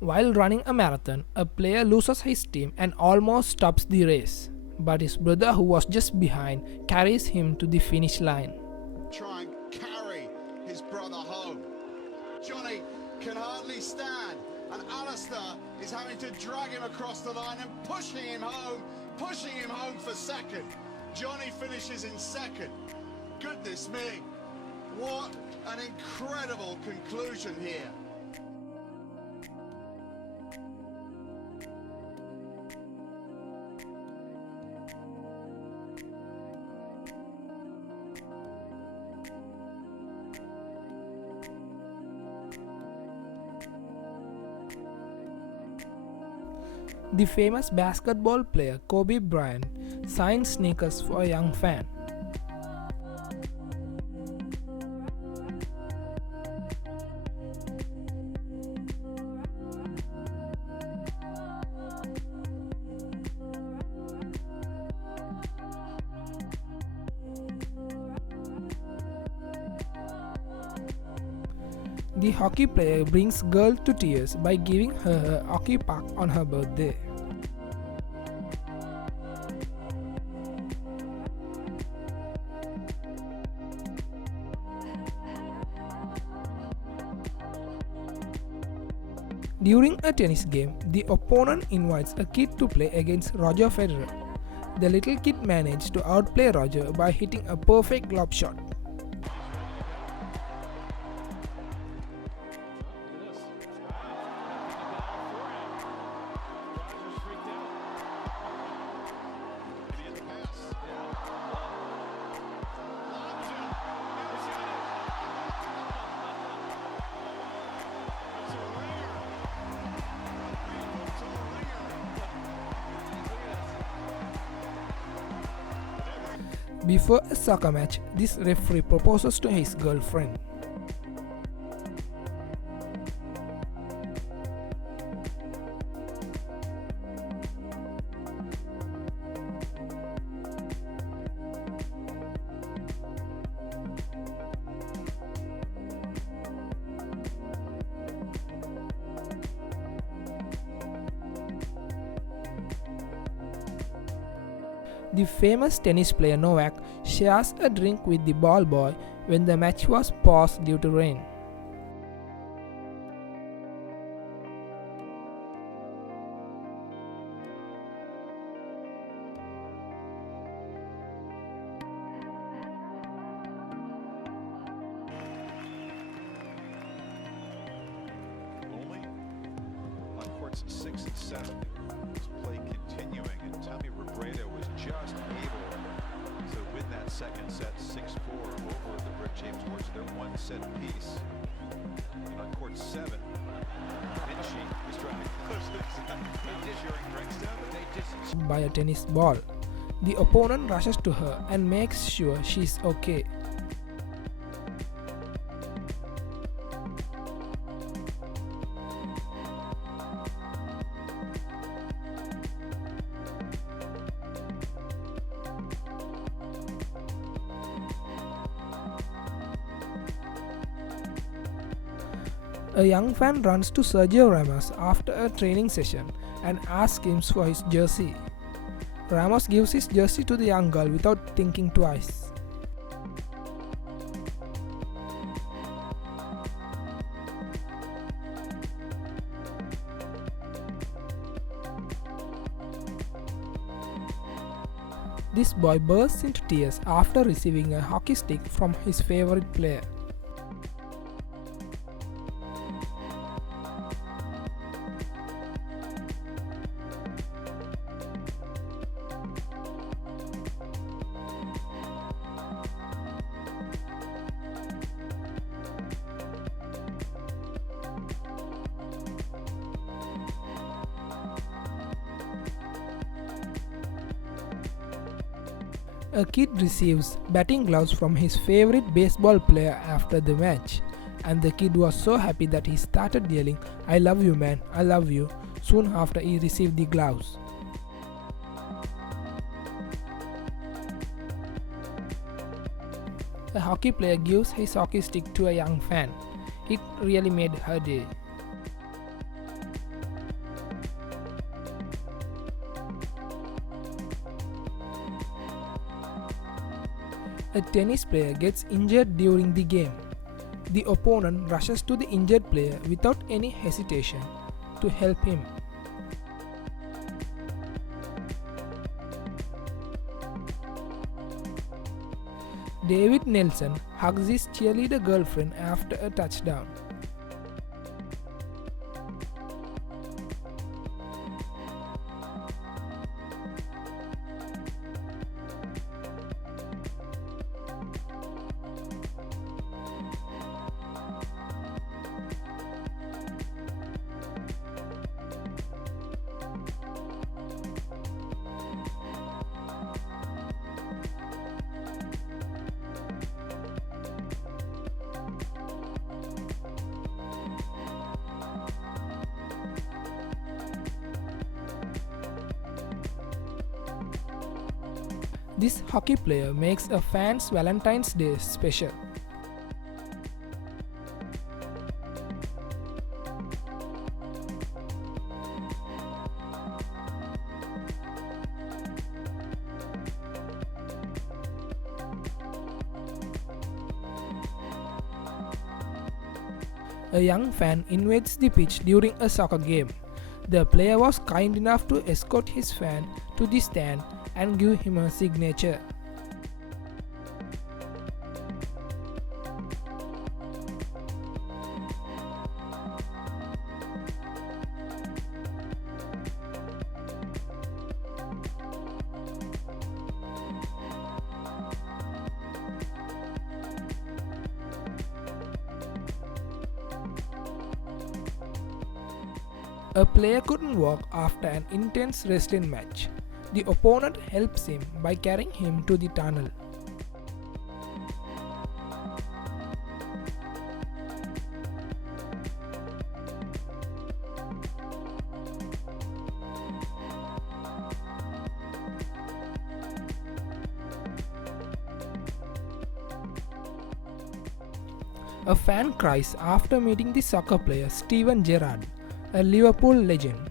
While running a marathon, a player loses his team and almost stops the race, but his brother, who was just behind, carries him to the finish line. Try and carry his brother home. Johnny can hardly stand, and Alistair is having to drag him across the line and pushing him home for second. Johnny finishes in second. Goodness me, what an incredible conclusion here. The famous basketball player Kobe Bryant signed sneakers for a young fan. The hockey player brings girl to tears by giving her a hockey puck on her birthday. During a tennis game, the opponent invites a kid to play against Roger Federer. The little kid managed to outplay Roger by hitting a perfect lob shot. Before a soccer match, this referee proposes to his girlfriend. The famous tennis player Novak shares a drink with the ball boy when the match was paused due to rain. Only on courts 6 and 7. This play continuing, and Tommy Robredo was just able to win that second set 6-4 over the Brett James Woods. Their one set piece. And on court 7, Vinci is trying to close this out. They just hearing breaks down, but they just By a tennis ball. The opponent rushes to her and makes sure she's okay. A young fan runs to Sergio Ramos after a training session and asks him for his jersey. Ramos gives his jersey to the young girl without thinking twice. This boy bursts into tears after receiving a hockey stick from his favorite player. A kid receives batting gloves from his favorite baseball player after the match, and the kid was so happy that he started yelling, "I love you, man, I love you," soon after he received the gloves. A hockey player gives his hockey stick to a young fan. It really made her day. A tennis player gets injured during the game. The opponent rushes to the injured player without any hesitation to help him. David Nelson hugs his cheerleader girlfriend after a touchdown. This hockey player makes a fan's Valentine's Day special. A young fan invades the pitch during a soccer game. The player was kind enough to escort his fan to the stand and give him a signature. A player couldn't walk after an intense wrestling match. The opponent helps him by carrying him to the tunnel. A fan cries after meeting the soccer player Steven Gerrard, a Liverpool legend.